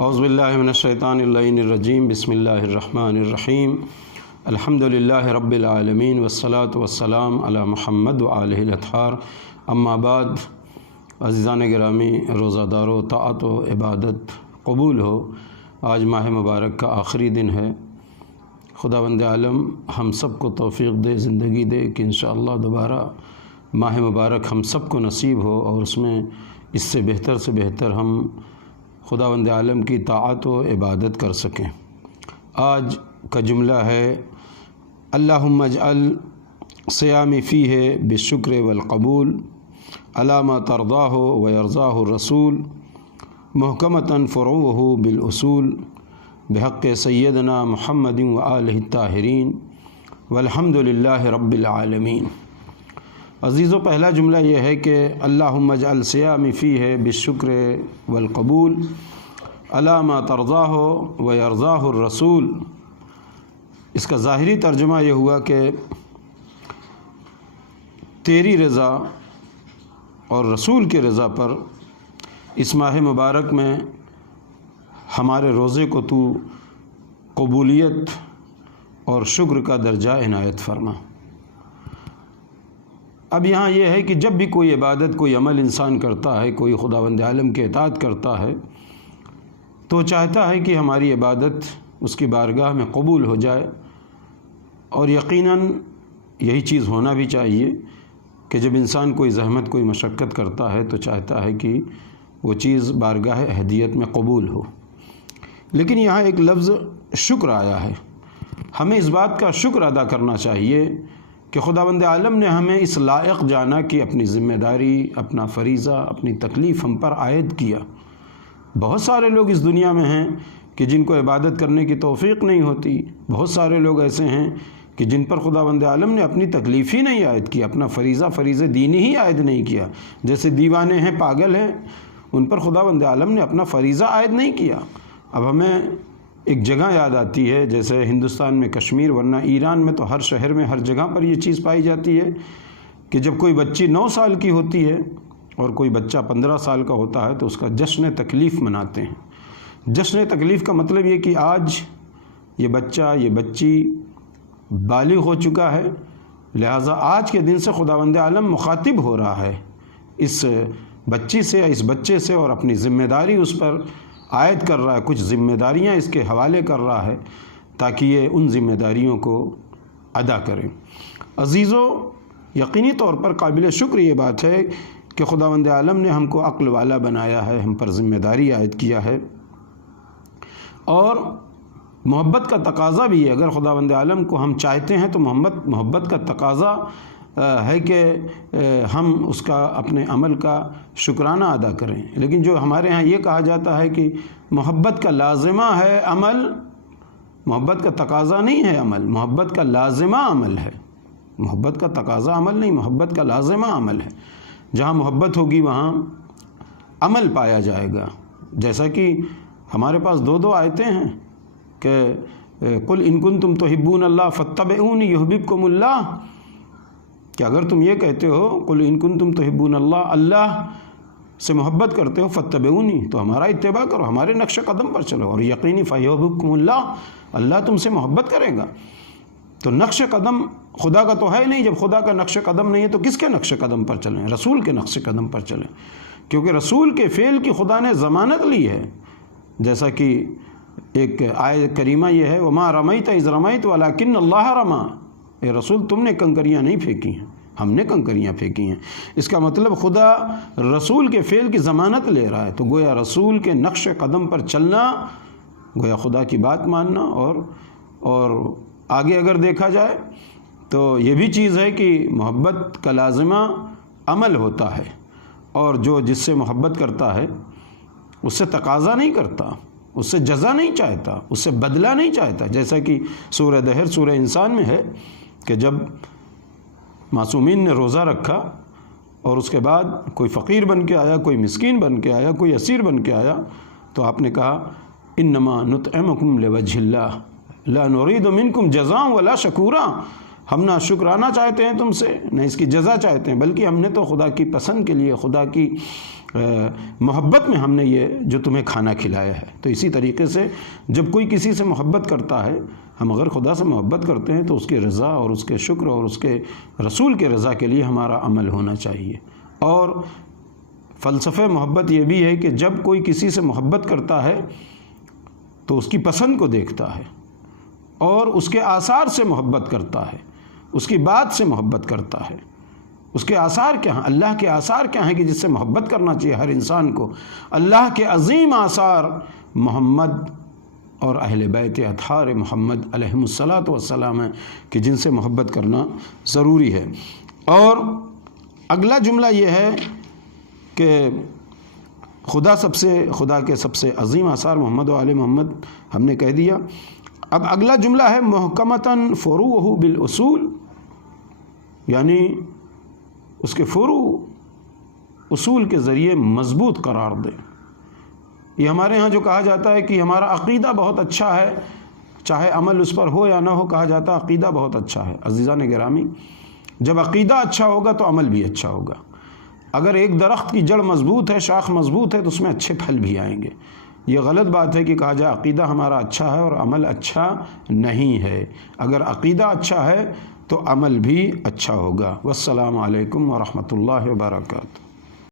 اعوذ باللہ من الشیطان اللعین الرجیم بسم اللہ الرحمن الرحیم الحمد للہ رب العالمین والصلاة والسلام علی محمد وآلہ الاطہار اما بعد۔ عزیزان گرامی، روزہ دار و طاعت و عبادت قبول ہو۔ آج ماہ مبارک کا آخری دن ہے۔ خداوند عالم ہم سب کو توفیق دے، زندگی دے کہ انشاءاللہ دوبارہ ماہ مبارک ہم سب کو نصیب ہو اور اس میں اس سے بہتر ہم خداوند عالم کی طاعت و عبادت کر سکیں۔ آج کا جملہ ہے اللہم اجعل صیامی فیہ بالشکر والقبول علی ما ترضاہ ویرضاہ الرسول محکمۃ فروعہ بالاصول بحق سیدنا محمد وآلہ الطاہرین والحمد للہ رب العالمین۔ عزیزو، پہلا جملہ یہ ہے کہ اللہم اجعل صیامی فیہ بالشکر والقبول علی ما ترضاہ ویرضاہ الرسول۔ اس کا ظاہری ترجمہ یہ ہوا کہ تیری رضا اور رسول کی رضا پر اس ماہ مبارک میں ہمارے روزے کو تو قبولیت اور شکر کا درجہ عنایت فرما۔ اب یہاں یہ ہے کہ جب بھی کوئی عبادت، کوئی عمل انسان کرتا ہے، کوئی خداوند عالم کی اطاعت کرتا ہے تو چاہتا ہے کہ ہماری عبادت اس کی بارگاہ میں قبول ہو جائے، اور یقیناً یہی چیز ہونا بھی چاہیے کہ جب انسان کوئی زحمت، کوئی مشقت کرتا ہے تو چاہتا ہے کہ وہ چیز بارگاہ احدیت میں قبول ہو۔ لیکن یہاں ایک لفظ شکر آیا ہے۔ ہمیں اس بات کا شکر ادا کرنا چاہیے کہ خداوند عالم نے ہمیں اس لائق جانا کہ اپنی ذمہ داری، اپنا فریضہ، اپنی تکلیف ہم پر عائد کیا۔ بہت سارے لوگ اس دنیا میں ہیں کہ جن کو عبادت کرنے کی توفیق نہیں ہوتی۔ بہت سارے لوگ ایسے ہیں کہ جن پر خداوند عالم نے اپنی تکلیف ہی نہیں عائد کی، اپنا فریضہ دینی ہی عائد نہیں کیا۔ جیسے دیوانے ہیں، پاگل ہیں، ان پر خداوند عالم نے اپنا فریضہ عائد نہیں کیا۔ اب ہمیں ایک جگہ یاد آتی ہے، جیسے ہندوستان میں کشمیر، ورنہ ایران میں تو ہر شہر میں، ہر جگہ پر یہ چیز پائی جاتی ہے کہ جب کوئی بچی 9 سال کی ہوتی ہے اور کوئی بچہ 15 سال کا ہوتا ہے تو اس کا جشن تکلیف مناتے ہیں۔ جشن تکلیف کا مطلب یہ کہ آج یہ بچہ، یہ بچی بالغ ہو چکا ہے، لہٰذا آج کے دن سے خداوند عالم مخاطب ہو رہا ہے اس بچی سے، اس بچے سے، اور اپنی ذمہ داری اس پر عائد کر رہا ہے، کچھ ذمہ داریاں اس کے حوالے کر رہا ہے تاکہ یہ ان ذمہ داریوں کو ادا کریں۔ عزیزو، یقینی طور پر قابل شکر یہ بات ہے کہ خداوند عالم نے ہم کو عقل والا بنایا ہے، ہم پر ذمہ داری عائد کیا ہے، اور محبت کا تقاضا بھی ہے۔ اگر خداوند عالم کو ہم چاہتے ہیں تو محبت کا تقاضا ہے کہ ہم اس کا، اپنے عمل کا شکرانہ ادا کریں۔ لیکن جو ہمارے ہاں یہ کہا جاتا ہے کہ محبت کا لازمہ ہے عمل، محبت کا تقاضا نہیں ہے عمل، محبت کا لازمہ عمل ہے۔ محبت کا تقاضا عمل نہیں، محبت کا لازمہ عمل ہے۔ جہاں محبت ہوگی وہاں عمل پایا جائے گا۔ جیسا کہ ہمارے پاس 2 آیتیں ہیں کہ قل ان کنتم تحبون اللہ فاتبعونی یحببکم اللہ، کہ اگر تم یہ کہتے ہو قل ان کنتم تحبون اللہ، اللہ سے محبت کرتے ہو، فاتبعونی، تو ہمارا اتباع کرو، ہمارے نقش قدم پر چلو، اور یقینی فیحببکم اللہ، اللہ تم سے محبت کرے گا۔ تو نقش قدم خدا کا تو ہے نہیں۔ جب خدا کا نقش قدم نہیں ہے تو کس کے نقش قدم پر چلیں؟ رسول کے نقش قدم پر چلیں، کیونکہ رسول کے فعل کی خدا نے ضمانت لی ہے۔ جیسا کہ ایک آیت کریمہ یہ ہے وما رمیت اذ رمیت ولکن اللہ رمی، اے رسول تم نے کنکریاں نہیں پھینکی ہیں، ہم نے کنکریاں پھینکی ہیں۔ اس کا مطلب خدا رسول کے فعل کی ضمانت لے رہا ہے، تو گویا رسول کے نقش قدم پر چلنا گویا خدا کی بات ماننا۔ اور آگے اگر دیکھا جائے تو یہ بھی چیز ہے کہ محبت کا لازمہ عمل ہوتا ہے، اور جو جس سے محبت کرتا ہے اس سے تقاضا نہیں کرتا، اس سے جزا نہیں چاہتا، اس سے بدلہ نہیں چاہتا۔ جیسا کہ سورہ دہر، سورہ انسان میں ہے کہ جب معصومین نے روزہ رکھا اور اس کے بعد کوئی فقیر بن کے آیا، کوئی مسکین بن کے آیا، کوئی اسیر بن کے آیا، تو آپ نے کہا انما نطعمکم لوجہ اللہ لا نرید منکم جزاء ولا شکورا، ہم نہ شکرانہ چاہتے ہیں تم سے، نہ اس کی جزا چاہتے ہیں، بلکہ ہم نے تو خدا کی پسند کے لیے، خدا کی محبت میں ہم نے یہ جو تمہیں کھانا کھلایا ہے۔ تو اسی طریقے سے جب کوئی کسی سے محبت کرتا ہے، ہم اگر خدا سے محبت کرتے ہیں تو اس کے رضا اور اس کے شکر اور اس کے رسول کے رضا کے لیے ہمارا عمل ہونا چاہیے۔ اور فلسفہ محبت یہ بھی ہے کہ جب کوئی کسی سے محبت کرتا ہے تو اس کی پسند کو دیکھتا ہے اور اس کے آثار سے محبت کرتا ہے، اس کی بات سے محبت کرتا ہے۔ اس کے آثار کیا ہیں؟ اللہ کے آثار کیا ہیں کہ جس سے محبت کرنا چاہیے ہر انسان کو؟ اللہ کے عظیم آثار محمد اور اہل بیت اطہار محمد علیہم الصلاۃ والسلام ہیں کہ جن سے محبت کرنا ضروری ہے۔ اور اگلا جملہ یہ ہے کہ خدا کے سب سے عظیم آثار محمد و آل محمد ہم نے کہہ دیا۔ اب اگلا جملہ ہے محکمتاً فروعہ بالاصول، یعنی اس کے فروع اصول کے ذریعے مضبوط قرار دیں۔ یہ ہمارے ہاں جو کہا جاتا ہے کہ ہمارا عقیدہ بہت اچھا ہے، چاہے عمل اس پر ہو یا نہ ہو، کہا جاتا ہے عقیدہ بہت اچھا ہے۔ عزیزان گرامی، جب عقیدہ اچھا ہوگا تو عمل بھی اچھا ہوگا۔ اگر ایک درخت کی جڑ مضبوط ہے، شاخ مضبوط ہے، تو اس میں اچھے پھل بھی آئیں گے۔ یہ غلط بات ہے کہ کہا جائے عقیدہ ہمارا اچھا ہے اور عمل اچھا نہیں ہے۔ اگر عقیدہ اچھا ہے تو عمل بھی اچھا ہوگا۔ والسلام علیکم ورحمۃ اللہ وبرکاتہ۔